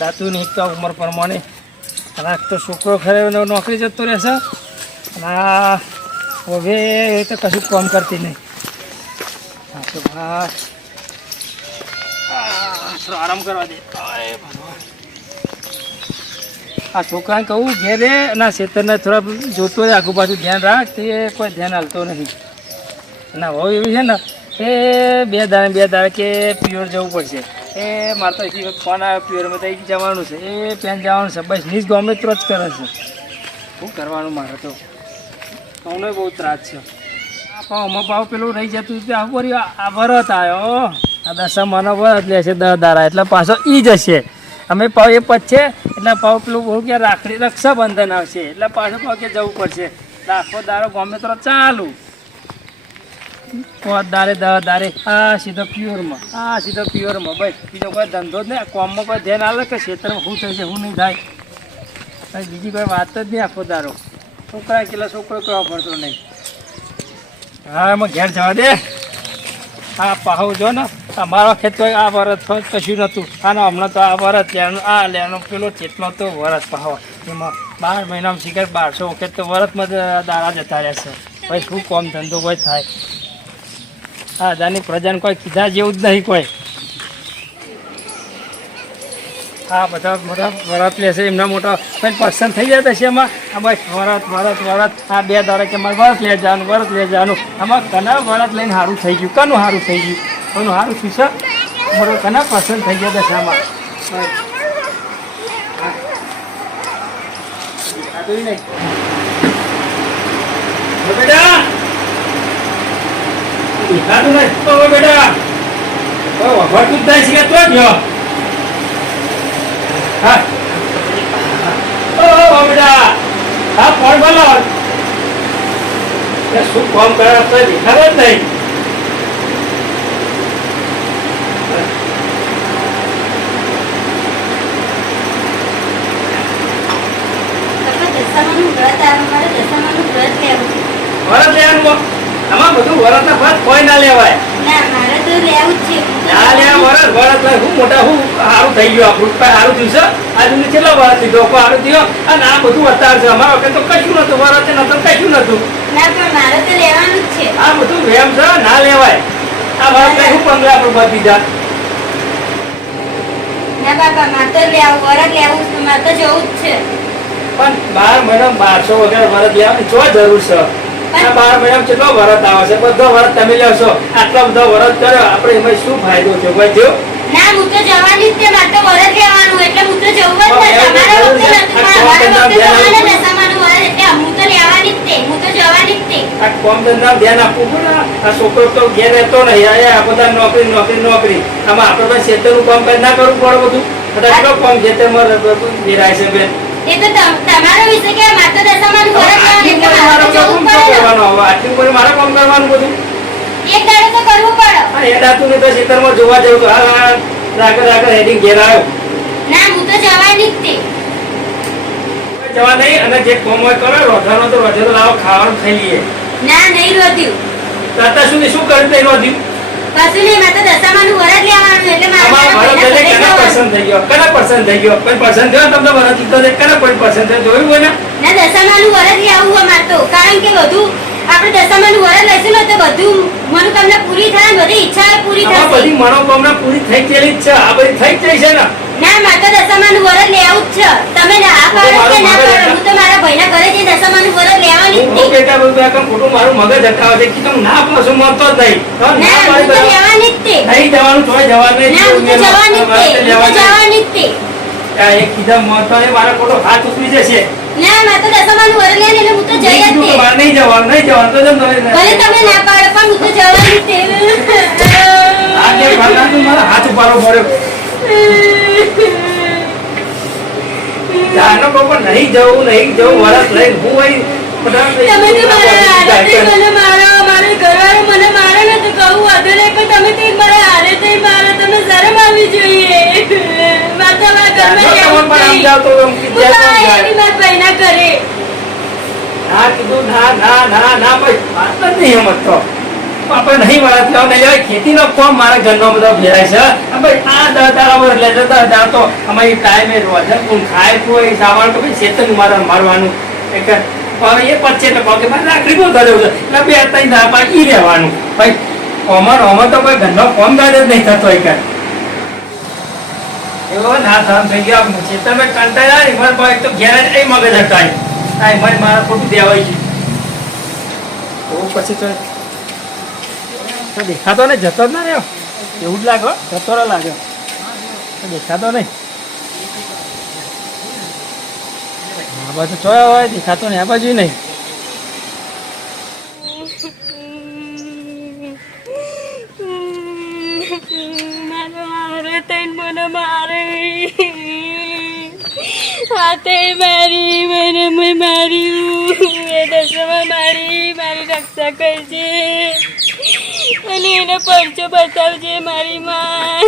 દાતું નહીં તો ઉંમર પ્રમાણે. અને તો છોકરો ખરે નોકરી જતો રહેશે અને હવે એ તો કશું કામ કરતી નહીં. હા આરામ કરવા દે? આ છોકરાને કહું, ઘેરે ના ખેતરને થોડા જોતો જ આગુ પાછું ધ્યાન રાખ, તે કોઈ ધ્યાન હાલતો નથી ના હોવ એવી છે ને, એ બે દાડે બે દાડે કે પ્યોર જવું પડશે. એ, મારે તો એક ફોન આવ્યો પ્યોરમાં તો જવાનું છે. એ પેન જવાનું છે. બસ નીચ ગમે તો જ કરે છે. શું કરવાનું મારે તો? અમને બહુ ત્રાસ છે. આ પાવમાં પાવ પેલું રહી જતું તે આવું વળી આ વરત આવ્યો આ દશામાનો વરત લે છે દસ દારા એટલે પાછો ઈ જ હશે અમે પાવ એ પચશે એટલે પાવ પેલું બહુ કે રાખડી રક્ષાબંધન આવશે, એટલે પાછો પાવ કે જવું પડશે. આખો દાડો ગમે તો ચાલુ. દારે, દવા દારે. આ સીધો પ્યોરમાં. આ સીધો પ્યોરમાં. ભાઈ, બીજો કોઈ ધંધો જ નહીં. કોમમાં કોઈ ધ્યાન આવે કે ખેતરમાં શું થશે, શું નહીં થાય. ભાઈ, બીજી કોઈ વાત જ નહીં આખો દારો. છોકરા કેટલા છોકરો કહેવા પડતો નહીં. હા, એમાં ઘેર જવા દે. આ પાહો જો ને અમારો ખેત કોઈ આ વરસ કશું નહોતું. આનો હમણાં તો આ વરસ લેવાનું આ લેવાનું પેલો ખેતમાં તો વરસ પાહો. એમાં બાર મહિનામાં શીખર બારસો વખત તો વરસમાં દારા જતા રહેશે. ભાઈ, શું કોમ ધંધો કોઈ થાય. હા દાની પ્રજાને કોઈ કીધા જેવું જ નહીં કોઈ. હા બધા મોટા વરત લેશે એમના મોટા કંઈ પસંદ થઈ જતા છે એમાં? આ બસ વરત વરત આ બે દાડા કે મારે વરત લે જવાનું, વરત લે જવાનું. આમાં કના વરત લઈને સારું થઈ ગયું? કનું સારું થઈ ગયું? કનું સારું થયું છે? મારો કના પસંદ થઈ જતા છે આમાં? નહીં. બેટા! દેખાતું વખોડતું જ થાય છે તો ગયો હા ઓ બેટા હા કોણ બોલો શું કામ કરે તો દેખાતો જ નહીં દશામાનું વ્રત વ્રત લેવું છે. લેવાનું કહો. બધું કોઈ ના લેવાય. મારે તો લેવું જ છે. ના લે વરસ વરસ લઈ હું મોટા હું સારું થઈ ગયું આપણું. કઈ સારું થયું છે? આજુ કેટલો વરસ લીધો? કોઈ સારું થયો? અને આ બધું અત્યાર છે. અમારા વખતે તો કશું નતું વરસ નતું કશું નતું ના પણ મારે તો લેવાનું જ છે. આ બધું વેમ છે. ના લેવાય. આ વરસ લઈ હું પંદર આપણે બધી જા ના બાપા મારે તો લેવું વરત લેવું જ છે. મારે તો જવું જ છે. પણ બાર મહિના બારસો વગેરે વરસ લેવાની જો જરૂર છે. આ બાર મહિના કેટલો વરસ આવે છે? બધો વરસ તમે લેશો આટલો બધો વરસ કર્યો આપણે એમાં શું ફાયદો છે કોઈ થયો? ના હું તો જવાની જ છે વરત લેવાનું એટલે હું તો જવું જ છે. પણ તમારા એવું વખતે જરૂર નતું છે. પણ આ અમારા કોમ વખતે ધંધા તો મને દશામાનું વરત એટલે હું તો લેવાની જ તે હું તો જવાની જ તે આ કોમ ધંધા ધ્યાન આપવું પડે. આ છોકરો તો ઘેર રહેતો નહીં આ બધા નોકરી નોકરી નોકરી. આમાં આપણે પાસે ખેતરનું કામ ના કરવું પડે બધું. બધા કેટલો કામ ખેતરમાં ઘેરાય છે બેન? એ તો તમ- તમારો વિષય કે માત્ર દશામાં વરત આટલી કરવાનું હવે? આટલી ઉંમરે મારે કામ કરવાનું બધું? એક દાડો તો કરવું પડે. આ હેડાતું નહીં તો ખેતરમાં જોવા જવું તો હા રાખ રાખ હેડિંગ ઘેર આવ્યો. ના હું તો જવા જ જવા નહીં અને જે કોમ હોય કરો રોધાનો તો રોજો તો લાવો ખાવાનું ખાઈ લઈએ. ના નહીં રોધ્યું. તાતા શું રોધ્યું? કશું નહીં તો દશામાનું લેવાનું એટલે મારા કના પસંદ થઈ ગયો? કના પસંદ થઈ ગયો? કોઈ પસંદ થયો તમને વરસ લીધો કના કોઈ પસંદ થયો? જોયું હોય ને? ના દશામાનું વરદ લેવું અમારે તો. કારણ કે બધું આપણે દશામાનું વરદ લઈશું ને તો બધું મનોકામના પૂરી થાય બધી ઈચ્છા પૂરી થાય બધી મનોકામના પૂરી થઈ ગયેલી છે. આ બધી થઈ જ છે ને. ના મારે તો દશામાનું વરદ લેવું જ છે. તમે ના પાડો કે ના પાડો હું તો મારા ભાઈના ઘરે જઈ દશામાનું વરદ લેવાની જ હું તે. બેટા બધું કામ ખોટું મારું મગજ અટકાવે છે. કે તમે ના પાછું મરતો જ નહીં. તો ના હું તો લેવાની જ તે. નહીં જવાનું તોય જવાનું નહીં. ના હું તો જવાની જ તે. હું તો જવાની. જ તે. આ એક કીધા મરતો એ મારા ખોટો હાથ ઉતરી જશે. ના મારે તો દશામાનું વરત લેવાની એટલે હું તો જઈ જ કીધું કે નહીં જવાનું નહીં જવાનું તો જેમ તમે ભલે તમે ના પાડો પણ હું તો જવાની જ તે આ જે ભગવાનનું મારા હાથ ઉપાડવો પડ્યો જાનો કહું પણ નહીં જવું નહીં જવું વરસ લઈને હું અહીં તમે તો મારા હારેથી મને મારો મારો ઘરવાળો મને મારે ને તો કહું વાંધો નહીં પણ તમે તો મારા હારેથી મારો તમે શરમ આવી જોઈએ. તો મારા ઘરમાં આમ રહેવું જ નહીં. જાઓ તો હું ના ના ના ભાઈ નહીં સમજતો આપણે નહીં મળે કોમ છે. આ દસ દાડા વર્ષ લે જતા તો અમારી ટાઈમે રોજ કોણ ખાય તો એ સામાન તો ભાઈ મારવાનું. એક હવે એ પચે કે ભાઈ રાખડી બહુ કર્યો છે. એટલે બે રહેવાનું. ભાઈ ઓમર તો કોઈ ઘરનો ગાર્ડ જ નહીં થતો એક એવો ના થામ થઈ ગયા તમે કંટાળ્યા ને મારા ભાઈ તો ઘેર એ મગજ હતા આ મને દેવાય છે. તો પછી તો તો દેખાતો ને જતો જ ના રહ્યો. એવું જ લાગો, જતો ન લાગ્યો દેખાતો નહીં. આ બાજુ જોયો હોય, દેખાતો નહીં, આ બાજુ નહીં. હાથે મારી મને મેં માર્યું એ દસમાં મારી મારી રક્ષા કરજે. અને એનો પરચો બતાવજે મારી માં.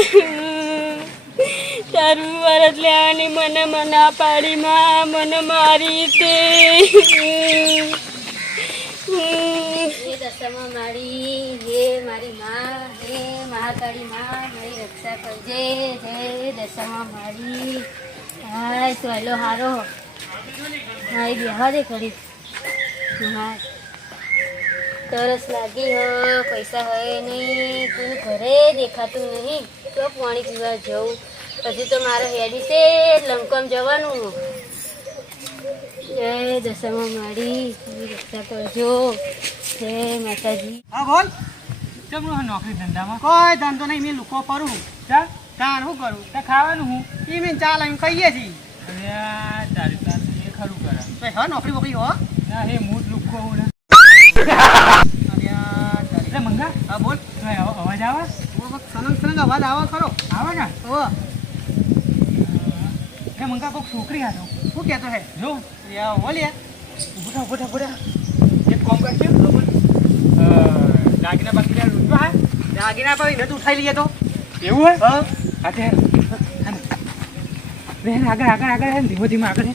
તારું વરત લેવાની મને, મના પાડી માં, મને મારી તે. દશામાં મારી, હે મારી માં, હે મહાકાળી માં, મારી રક્ષા કરજે. હે દશામાં મારી. હાય સોયલો હારો. હાય બેહવા દે ખરી હાય. તરસ લાગી હો, પૈસા હોય નહીં કોઈ ઘરે દેખાતું નહીં. તો પાણી પીવા જવું. હજી તો મારો હેડી લંકમ જવાનું. જય દશામાં મારી રક્ષા કરજો જય માતાજી. હા, બોલ. નોકરી ધંધામાં? કોઈ ધંધો નહીં, મેં લુકો પરું ચા તાણ શું કરું? ચા ખાવાનું હું? એ મેં ચા લઈને ખાઈએ છીએ. અરે આ તારી તાર એ ખરું કરે તો હા નોકરી બોકરી હો? ના હે મૂડ લુખો હું ને. અરે આ તારી. એટલે મંગા. હા બોલ. અવાજ આવે? સનંગ સનંગ અવાજ આવે ખરો. આવે ને. ઓ. એ મંગા કોઈક છોકરી હાથો શું કહેતો હે? જો. યા બોલ્યા ઊભો ઊભો થા એક કામ કરજે. દાગીના લૂંટવા હા? દાગીના પર નથી ઉઠાઈ લઈએ તો. એવું હા. રે આગળ આગળ આગળ હે ધીમે ધીમે આગળ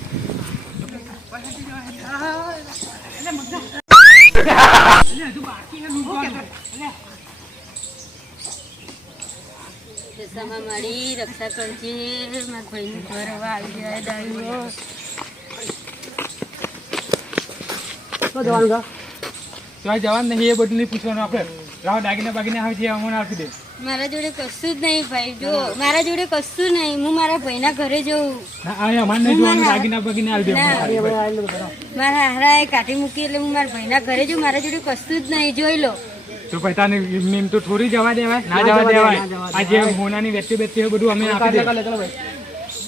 રક્ષા કરજે. મારા ભાઈનું ઘર હવે આવી જાય તો જવાનું જવાનું નહીં એ બધું નહીં પૂછવાનું આપણે. રાવ દાગીના બાગીને આવી છે અમને આપી દે. મારા જોડે કશું જ નહીં ભાઈ જો મારા જોડે કશું નહીં. હું મારા ભાઈના ઘરે જઉં. મારા હારા એ કાઢી મૂકી એટલે હું મારા ભાઈના ઘરે જઉં. મારા જોડે કશું જ નહીં. જોઈ લો. તો પૈસા મીમ તો થોડી જવા દેવાય. ના જવા દેવાય. આ જે હોનાની વ્યક્તિ વ્યક્તિ બધું અમે આપી દે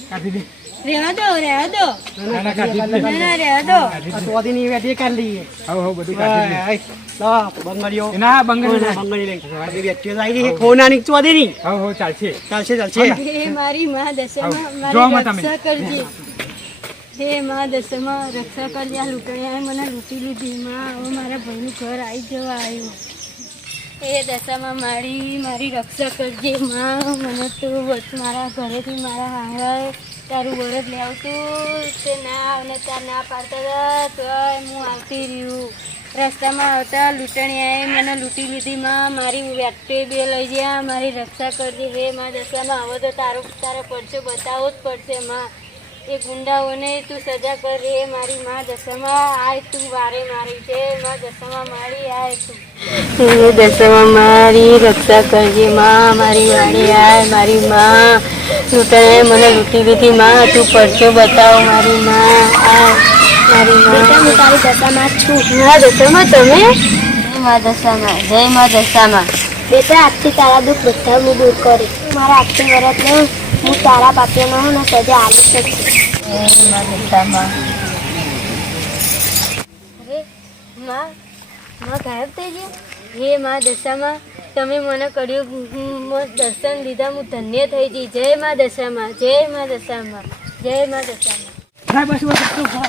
કાઢી દે રહેવા દો રહેવા દો. ના ના કાઢી જ દે. ના ના રહેવા દો. આ ચોથી ની વેટી કરી લઈએ. હવ હવ બધું કાઢી દે લા, બંગડીઓ ના બંગડી બંગડી લઈ આ વેટીઓ લાવી દે ખોનાની ચોથી ની હવ હવ ચાલશે. ચાલશે ચાલશે. હે. મારી માં દશામાં મારી રક્ષા કરજે. હે માં દશામાં રક્ષા કરજે. આ લૂંટણીયાએ મને લૂંટી લીધી. માં હવે મારા ભાઈનું ઘર આવી જવા આવ્યું. હે દશામાં મારી મારી રક્ષા કરજે. માં મને તું મારા ઘરેથી મારા હારાએ તારું વરદ લેવતું તે ના અને તાર ના પાડતા તોય હું આવતી રહ્યું. રસ્તામાં આવતા લૂંટણીયાએ મને લૂંટી લીધી, માં, મારી વ્યક્તિ બે લઈ ગયા મારી રક્ષા કરજે, હે, માં દશામાં આવો તો તારો તારો પડશે બતાવવો જ પડશે, માં. એ ગુંડાઓને તું સજા કર રે મારી માં દશામાં આય તું વારે મારી છે માં દશામાં મારી આય તું. દસમા દશામાં મારી રક્ષા કરજે માં મારી વાણી આય મારી માં. લૂંટણે મને લૂંટી દીધી માં તું પરચો બતાવ મારી માં આય મારી માં. હું તારી દશામાં છું. હા દશામાં તમે? જય માં દશામાં જય માં દશામાં. બેટા આજથી તારા દુઃખ બધા હું દૂર કરી મારા આજથી વરત લઉં હું તારા પાપીઓનો હું ને સજા માં દશામાં અરે માં માં ગાયબ થઈ ગઈ? હે માં દશામાં તમે મને કર્યું દર્શન લીધા હું ધન્ય થઈ ગઈ. જય માં દશામાં જય માં દશામાં જય માં દશામાં. ના બસ બસ તું ભો.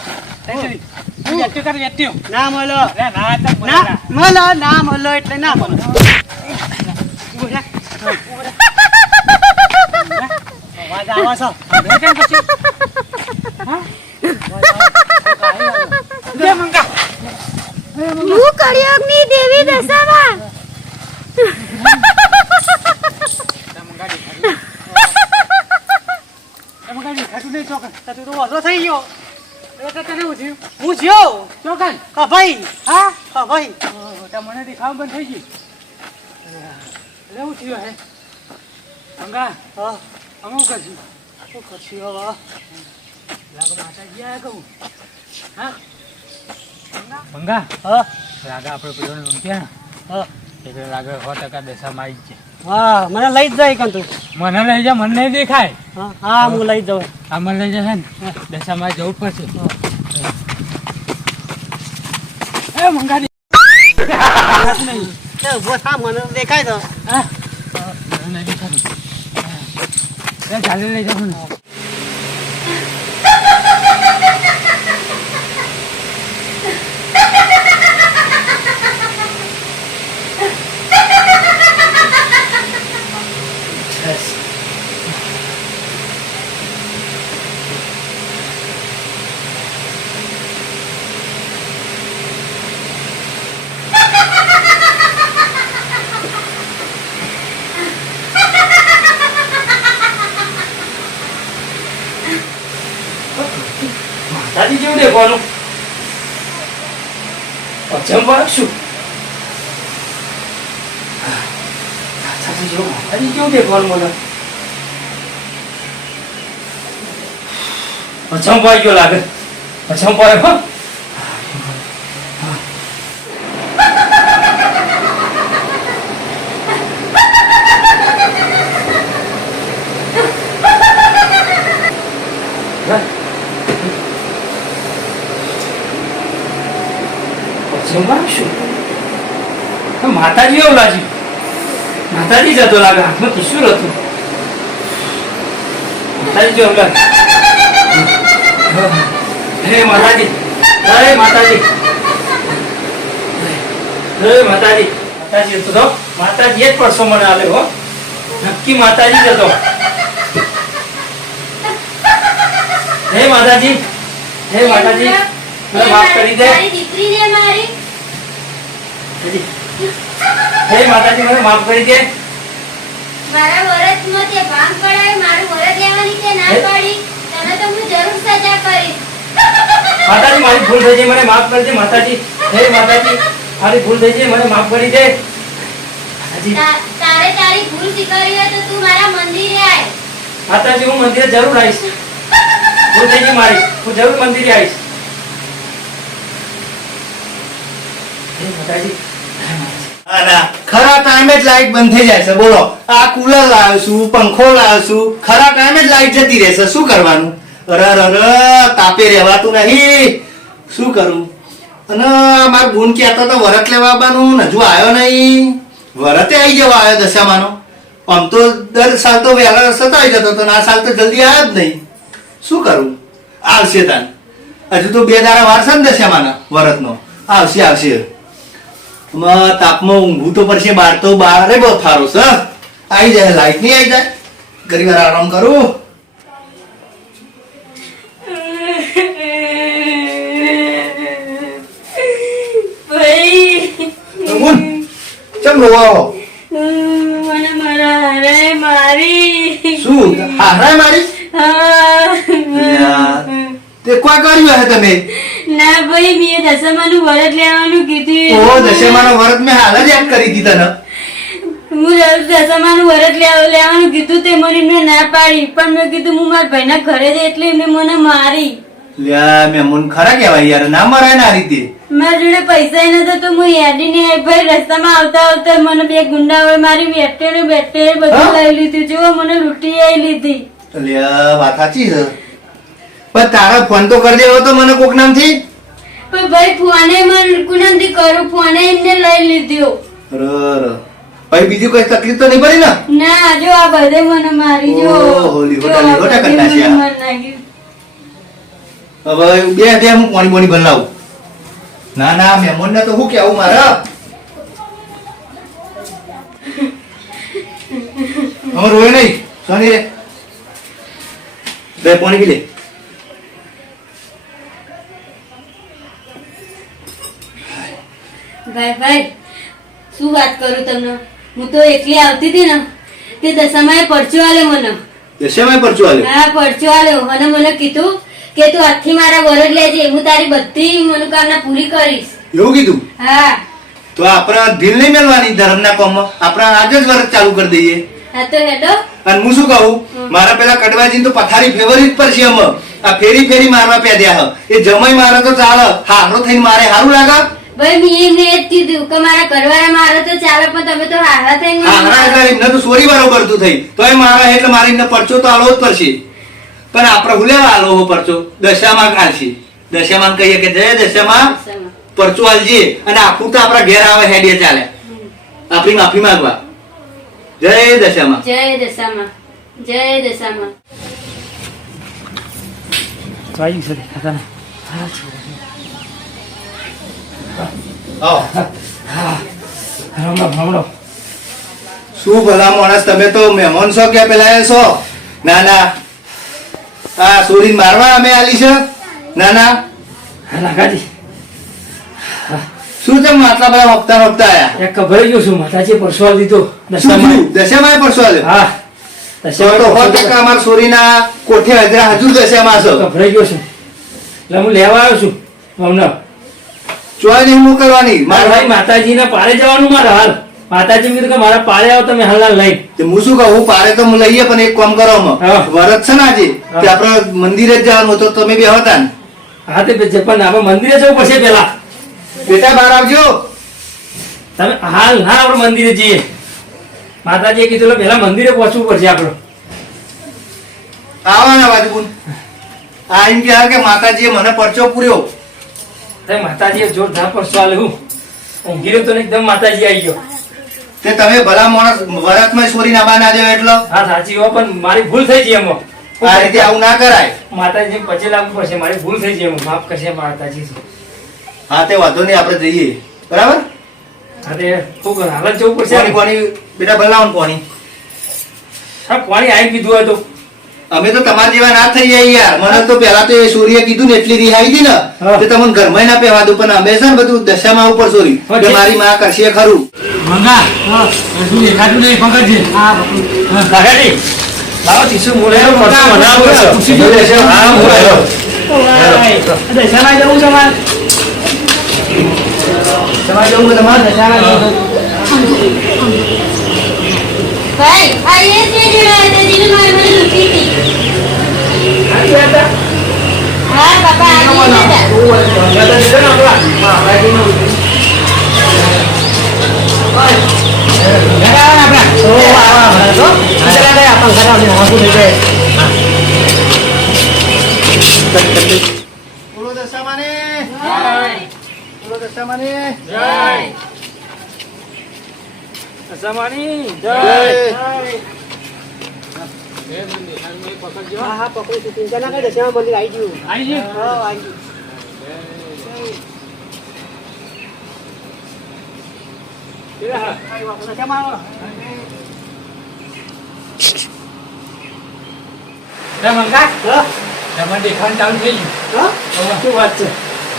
વ્યક્તિ કર વ્યક્તિ ના મળો. ના ના તો બોલે ના ના. મળો ના મળો એટલે ના મળો. અવાજ આવે છે? લે મંગા હું કળિયુગની દેવી દશામાં. થઈ ગયો તો તને હું હું થયો ચોકન હા ભાઈ હા હા ભાઈ મને દેખાવ બંધ થઈ ગયું એટલે હું થયું હે મંગા હા? અમે કરશું શું કરશું હવે લાગે માતાજી આયા કહું હા મંગા? હા. લાગે આપણે પેલો લૂંટ્યા હા. એટલે લાગે સો ટકા દશામાં મારી જ છે. હા મને લઈ જ જાય કન તું મને લઈ જા મને નહીં દેખાય. હા હા હું લઈ જાઉં. આ મને લઈ જશે ને? દશામાં જવું જ પડશે. એ મંગા નહીં ઊભો થા મને દેખાય તો. હા. નહીં. દેખાતું એ ચાલે લઈ જાઉં ને માતાજી જેવું દેખવાનું અચંબા શું માતાજી કેવું દેખવાનું મને અચંબા ગયો લાગે. અચંબા હો અચંબા શું તો માતાજી એવું લાગ્યું માતાજી જતો લાગે હાથમાં કિશોર હતું માતાજી લાગે હે માતાજી હે માતાજી હે માતાજી માતાજી હતો તો માતાજી જ પરસો મને આલે હો નક્કી માતાજી જ હતો હે માતાજી હે માતાજી મને માફ કરી દે મારી દીકરી ને મારી હે માતાજી મને માફ કરી દે મારા વરસમાં તે ભાંગ પડાવી મારું વરસ લેવાની તે ના પાડી તને તો હું જરૂર સજા કરીશ. માતાજી મારી ભૂલ થઈ છે મને માફ કરજે માતાજી. હે માતાજી મારી ભૂલ થઈ છે મને માફ કરી દે. તારે તારી ભૂલ સ્વીકારી હોય તો તું મારા મંદિરે આય. માતાજી હું મંદિરે જરૂર આવીશ. ભૂલ થઈ ગઈ મારી હું જરૂર મંદિરે આવીશ. હે માતાજી. ખરા ટાઈમે જ લાઈટ બંધ થઈ જાય છે. બોલો આ કુલર લાવ્યો છું પંખો લાવ્યો છું ખરા ટાઈમે જ લાઈટ જતી રહેશે. શું કરવાનું? અરે અરે, તાપે રહેવાતું નહીં. શું કરું? અને મારા બુન કહેતો તો વરત લેવા આવવાનું હજુ આવ્યો નહીં. વરતે આવી જવા આવ્યો દશામાનો. આમ તો દર સાલ તો વહેલા રસ્તો આવી જતો હતો આ સાલ તો જલ્દી આવ્યો જ નહીં. શું કરું? આવશે તાન. હજુ તો બે દાડા વારસે ને દશામાના વરતનો. આવશે આવશે. તાપમાં ઊંઘવું તો પડશે બાર તો બારે. બહુ થારું સર આવી જાય લાઈટ નહીં આવી જાય. ઘણી વાર આરામ કરું. ચમ રોવાવો મને મારા હારે મારી. શું? હારાય મારી? તે કોઈ કર્યું હે તમે? ના ભાઈ મેં દશામાનું વરત લેવાનું કીધું. ઓ દશમાનો વરત મેં હાલ જ યાદ કરી દીધા ને હું દશામાનું વરત લેવા- લેવાનું કીધું તે મને એમને ના પાડી પણ મેં કીધું હું મારા ભાઈના ઘરે જઈ એટલે એમને મને મારી. લ્યા મેં મન ખરા કહેવાય યાર ના મરાય ને રીતે. મારા જોડે પૈસા નતો તો હું આવી ભાઈ રસ્તામાં આવતા આવતા મને બે ગુંડાઓએ મારી બેટે ને બેટે બધું? લઈ લીધું. જો મને લૂંટી આવી લીધી. લ્યા વાત સાચી છે. પણ તારા ફોન તો કરી દેવો તો મને કોક નામથી. પણ ભાઈ ફોને મને કુનામથી કરો ફોને એમને લઈ લીધો. ર ર ભાઈ બીજું કઈ તકલીફ તો નહીં પડી ને? ના જો આ બધે મને મારી જો. હોલી હોટા લીગોટા બધે કરી નાખ્યા. મને મારી નાખ્યું. હવે બે બે હું પાણી પાણી બનાવું ના ના મહેમાન ને તો શું કેવું મારા? હવે રોય નહીં. સોની રે બે પાણી પી લે. ભાઈ ભાઈ શું વાત કરું તમને? હું તો એકલી આવતી હતી ને તે દશામાં પરચો આલે મને. દશામાં પરચો આલ્યો? હા પરચો આલ્યો. અને મને કીધું કે તું આજથી મારા વરદ લેજે હું તારી બધી મનોકામના પૂરી કરીશ. એવું કીધું? હા. તો આપણે ઢીલ નહીં મેળવાની ધર્મના કોમમાં? આપણે આજે જ વરદ ચાલુ કરી દઈએ. હા તો હેડો. અને હું શું કહું? મારા પેલા કડવાજી તો પથારી ફેવરિટ પર છે અમે આ ફેરી ફેરી મારવા પેદ્યા હ. એ જમાઈ મારે તો ચાલે હારો થઈને મારે સારું લાગે. ભાઈ મેં એમને જ કીધું કે મારા ઘરવાળા મારો તો ચાલે પણ તમે તો હારા થઈને હારા એટલે એમને તો સોરી બરોબર તું થઈ. તોય મારા એટલે મારે એમને પરચો તો આલો જ પડશે. પણ આપણે ભૂલેવા આલો હો પરચો? દશામાં આલશે દશામાં કહીએ કે જય દશામાં પરચો આલજે અને આખું તો આપણા ઘેર આવે હેડીએ ચાલે. આપણી માફી માંગવા. જય દશામાં. જય દશામાં. જય દશામાં. તો આવી છે કાકાને. આવો. શું ભલા માણસ તમે તો મહેમાન છો કે પેલા છો? ના ના. આ સોરીને મારવા અમે આલી છે? ના ના. નાગાજી. શું તેમ આટલા બધા હપ્તા હપ્તા આયા? એક ગભરાઈ ગયો છું માતાજી પરસવા શું દશામાં પરસવા પડશો હા. તો તો હો પરસવા અમાર સોરીના કોઠે હજરા હજુ દશામાં છો? ગભરાઈ ગયો છું. એટલે હું લેવા આવ્યો છું હમણાં. ચોય નહીં મોકલવાની. મારા ભાઈ માતાજી માતાજીના પારે જવાનું મારે હાલ. માતાજી કીધું કે મારા પારે આવો તમે હાલ લઈ. તે હું શું કહું? પારે તો હું લઈએ પણ એક કામ કરો હા. વરત છે ને આજે હા. તે આપણે મંદિરે જ જવાનું તો તમે બે હતા ને? હા તે પણ આપણે મંદિરે જવું પડશે પેલા બેટા બહાર આવજો. તમે હાલ ના આપણે મંદિરે જઈએ. માતાજીએ કીધું પેલા મંદિરે પહોંચવું પડશે આપણે. આવવાના બાજુ આ એમ કે કે માતાજીએ મને પરચો પૂર્યો. તે માતાજીએ જોરદાર પરસો આલે હું. ઊંઘી રહ્યો તો એકદમ માતાજી આવી ગયો. તે તમે ભલા માણસ વરતમાં સોરી નાબા ના દેવો એટલો? હા સાચી હો પણ મારી ભૂલ થઈ ગઈ એમાં. આ રીતે આવું ના કરાય. માતાજી પછી લાગવું પડશે મારી ભૂલ થઈ ગઈ એમાં. માફ કરશે માતાજી. હા તે વાંધો નહીં આપણે જઈએ. બરાબર? હા તે તું હાલત હાલ જવું પડશે. પાણી બેટા ભલાવન કોની? હા કોણી આવી કીધું હોય તો. અમે તો તમારા જેવા ના થઈ જાય યાર. મને તો પેલા તો એ સૂર્ય કીધું ને એટલી રિહાઈ હતી ને તો તે તમને ઘરમાં ના પહેવા દઉં પણ અમે છે ને બધું દશામાં ઉપર સોરી કે મારી માં કરશે ખરું. મંગા શું દેખાતું નહીં પંકજજી? કાકાજી લાવો ટીસુ મના હા દશામાં જવું છે મારે તમારે? જવું તમારે ભાઈ આ એ છે જે માતાજીને મારી મને લૂંટી હતી હા બાપા આવી ગયા હતા. જય જય બોલો સમાની હા હા પકડી છું. ચિંતા ના કરી દશામાં મંદિર આવી ગયું. આવી ગયું? હા આવી? ગયું.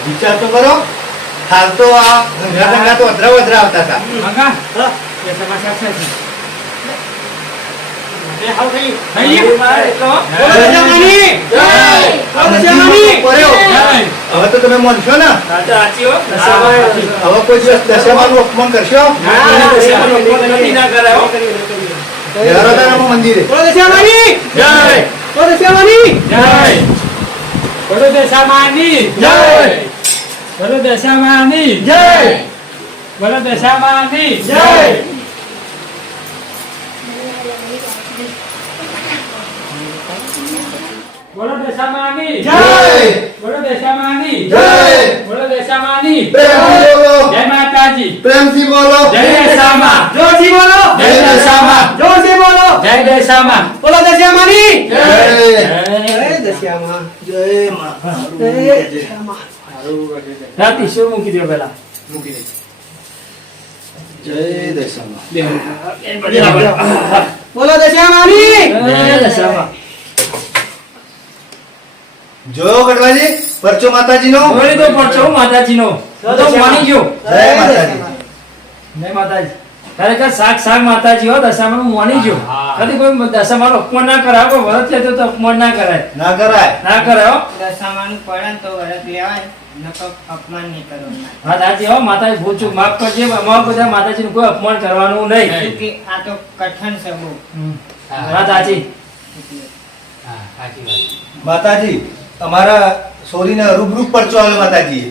વિચાર તો કરો. હાલ તો આ ઘંઘા ઘંઘા તો અધરા વધરા આવતા હતા. હવે તો તમે માનશો ને કોઈ દિવસ દશામાનું અપમાન કરશો મંદિરે! જય દશામાની! જય દશામાની જય બોલો દશામાની જય બોલો દશામાની જય બોલો દશામાની જય બોલો દશામાની જય બોલો દશામાની પ્રેમથી બોલો જય માતાજી પ્રેમથી બોલો જય દશામાં જોરથી બોલો જય દશામાં જોરથી બોલો જય દશામાં બોલો દશામાની! જય જય દશામાં. જય માં જય દશામાં. રાતી શું મૂકી દો પેલા જય દશામાં બોલો દશામાની! જય દશામાં જોયો ગઢવાજી પરચો માતાજીનો? જોઈ તો પડશો માતાજીનો. તો માની ગયો. જય માતાજી. જય માતાજી. ખરેખર શાક સાક માતાજી હો દશામાં હું જો કદી કોઈ દશામાં અપમાન ના કરાય કોઈ વરત લેતો તો અપમાન ના કરાય. ના કરાય. ના કરાય હો. દશામાં પડે ને તો વરત લેવાય તો અપમાન નહીં કરવાનું. માતાજી હો માતાજી ભૂલ ચૂક માફ કરજે અમારા બધા માતાજીનું કોઈ અપમાન કરવાનું નહીં. કે આ તો કઠણ છે બહુ. હા સાચી વાત. માતાજી અમારા સોરીને રૂબરૂ પરચો આવ્યો માતાજી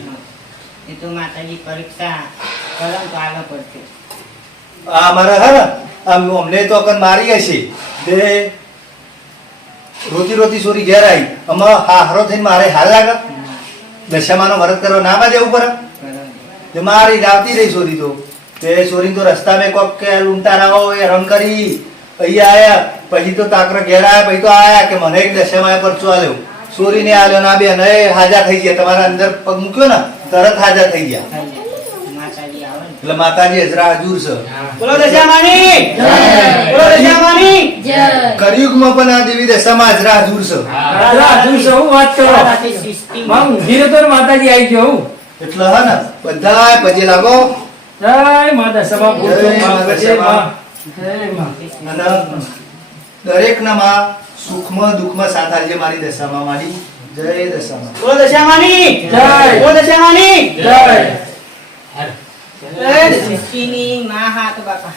એ તો માતાજી પરીક્ષા કલમ તો આગળ પડશે. આ અમારા હા આમ અમને તો અકન મારી હશે. બે રોતી રોતી સોરી ઘેર આવી આમાં હારો થઈને મારે હાલ લાગે દશામાનો વરત કરવા ના માં જવું પડે. મારી જાવતી રહી સોરી તો. તે સોરી તો રસ્તા મેં કોક કે લૂંટારા હોય રંગ કરી. અહીંયા આયા પછી તો તાકર ઘેર આયા પછી તો આયા કે મને એક દશામાં પરચો આલ્યો. સોરી ને આલ્યો ના બેન એ હાજા થઈ ગયા. તમારા અંદર પગ મૂક્યો ને તરત હાજા થઈ ગયા. માતાજી આવે એટલે માતાજી હજરા હજુર છે. બોલો દશામાની. બોલો દશામાની. જય. પણ આ દેવી દશામાં હજરા હજુર છે. દાદા હજુ શું વાત કરો. માં ઊંઘી તો માતાજી આવી ગયો હું. એટલે હા ને બધા પજે લાગો. જય જય દરેકમાં સુખમાં દુઃખમાં સાથ આલજે મારી દશામાં મારી. જય દશામાં. બોલો દશામાની. જય. બોલો દશામાની. જય. જય સિસ્ટીની માં હાથ બાપા